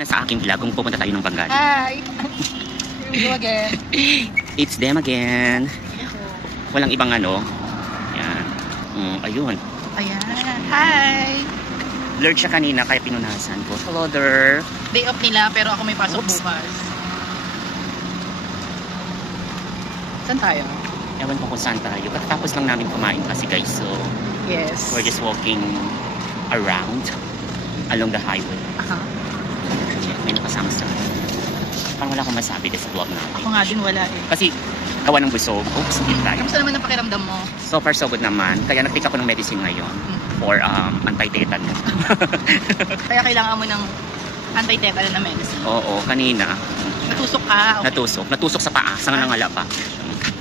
Sa aking vlog kung pupunta tayo ng Bangal. Hi! Here we go again. It's them again. Walang ibang ano. Yan. Ayun. Ayan. Hi! Lurk siya kanina kaya pinunasan ko. Hello there. Day off nila pero ako may pasok bukas. Saan tayo? Ewan ko kung saan tayo. Tapos lang namin kumain kasi guys. So, Yes. we're just walking around along the highway. May nakasama sa parang wala akong masabi sa vlog natin. Ako nga din wala eh. Kasi gawa ng busog. Oops, hindi tayo. Kamusta naman ang pakiramdam mo? So far so good naman. Kaya nag-pick ako ng medicine ngayon for anti-tetanus. Kaya kailangan mo ng anti-tetanus na medicine. Oo, kanina. Natusok ka? Okay. Natusok sa paa. Sa ngala pa.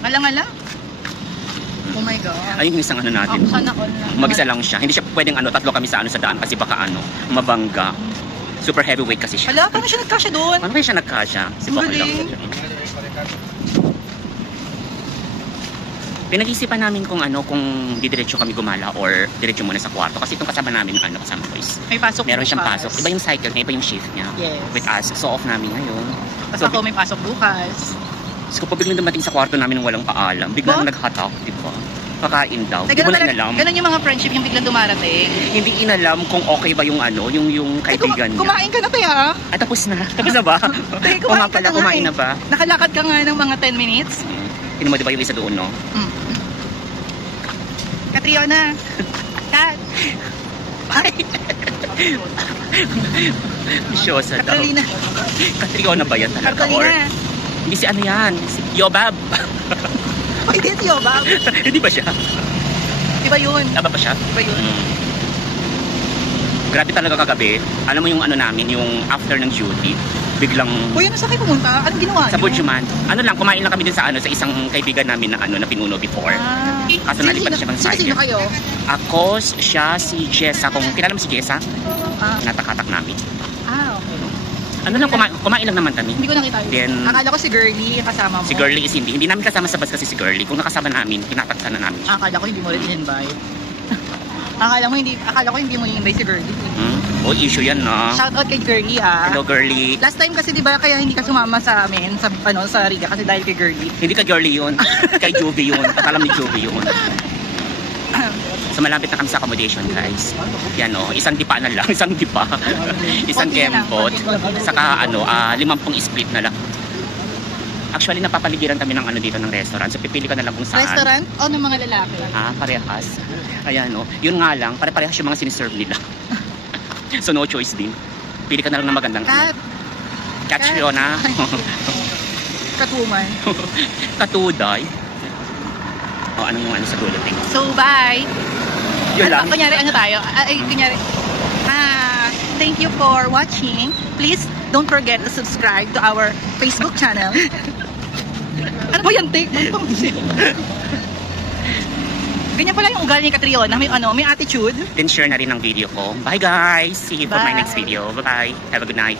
Ngala-ngala? Oh my God. Ayun yung isang ano natin. Sana all na. Mag-isa lang siya. Hindi siya pwedeng tatlo kami sa sa daan kasi baka mabangga. Super heavyweight kasi siya. Hala, paano siya nagkasya doon? Paano kaya siya nagkasya? Si Baka lang. Pinag-isipan namin kung didiretso kami gumala or diretso muna sa kwarto. Kasi itong kasama namin kasama ko is May pasok meron siyang bukas. pasok. Iba yung cycle niya, iba yung shift niya. Yes. With us. So off namin ngayon. Tapos ako may pasok bukas. So kung biglang dumating sa kwarto namin ng walang paalam, biglang naghatak, di ba? Kakain daw. Hindi mo na inalam. Ganun yung mga friendship yung biglang dumarating. Hindi inalam kung okay ba yung yung kaibigan niya. Kumain ka na kaya? Ay, tapos na. Tapos na ba? Kumain ka na kumain na ba? Nakalakad ka nga ng mga 10 minutes. Tinan mo, di ba yung isa doon, no? Catriona. Kat. Ay! Bisyosa daw. Carolina. Catriona ba yan talaga? Carolina. Hindi si ano yan? Si Yobab. Ay, hindi si Yobab. Hindi ba siya? Iba yun. Tama ba siya? Iba yun. Grabe talaga kagabi. Alam mo yung namin, yung after ng duty, biglang... Uy, ano sa kayo pumunta? Anong ginawa niyo? Sa Budjuman. Kumain lang kami din sa isang kaibigan namin na pinuno before. Kaso nalipat siya ng side. Sino kayo? Ako, siya, si Jessa. Kung kilala mo si Jessa, natakatak namin. Okay. Kumain lang naman kami. Hindi ko nakita yun. Then, akala ko si Girlie kasama mo. Si Girlie is hindi. Hindi namin kasama sa bus kasi si Girlie. Kung nakasama namin, tinataksan na namin siya. Akala ko hindi mo rin in-invite. akala ko hindi mo in-invite si Girlie. Oh, issue yan na. Shout out kay Girlie Hello, Girlie. Last time kasi 'di ba kaya hindi ka sumama sa amin sa Riga kasi dahil kay Girlie. Hindi ka Girlie yun. Kay Juvie yun. At alam ni Juvie yun. So malapit na kami sa accommodation, guys. Yan isang dipa na lang, isang dipa. Isang kempot. Saka 50 split na lang. Actually, napapaligiran kami ng dito ng restaurant. So pipili ka na lang kung saan. Restaurant o ng mga lalaki? Parehas. Ayan yun nga lang, pare-parehas yung mga siniserve nila. So no choice din. Pili ka na lang ng magandang Catriona. Katuman. Katuday. Anong yung sa dulo thing? So bye. Yun lang. Kunyari thank you for watching. Please don't forget to subscribe to our Facebook channel. Ano ba yan, take? Ganyan pala yung ugali ni Catriona. May attitude. Then share na rin ang video ko. Bye guys! See you for my Bye. next video. Bye-bye. Have a good night.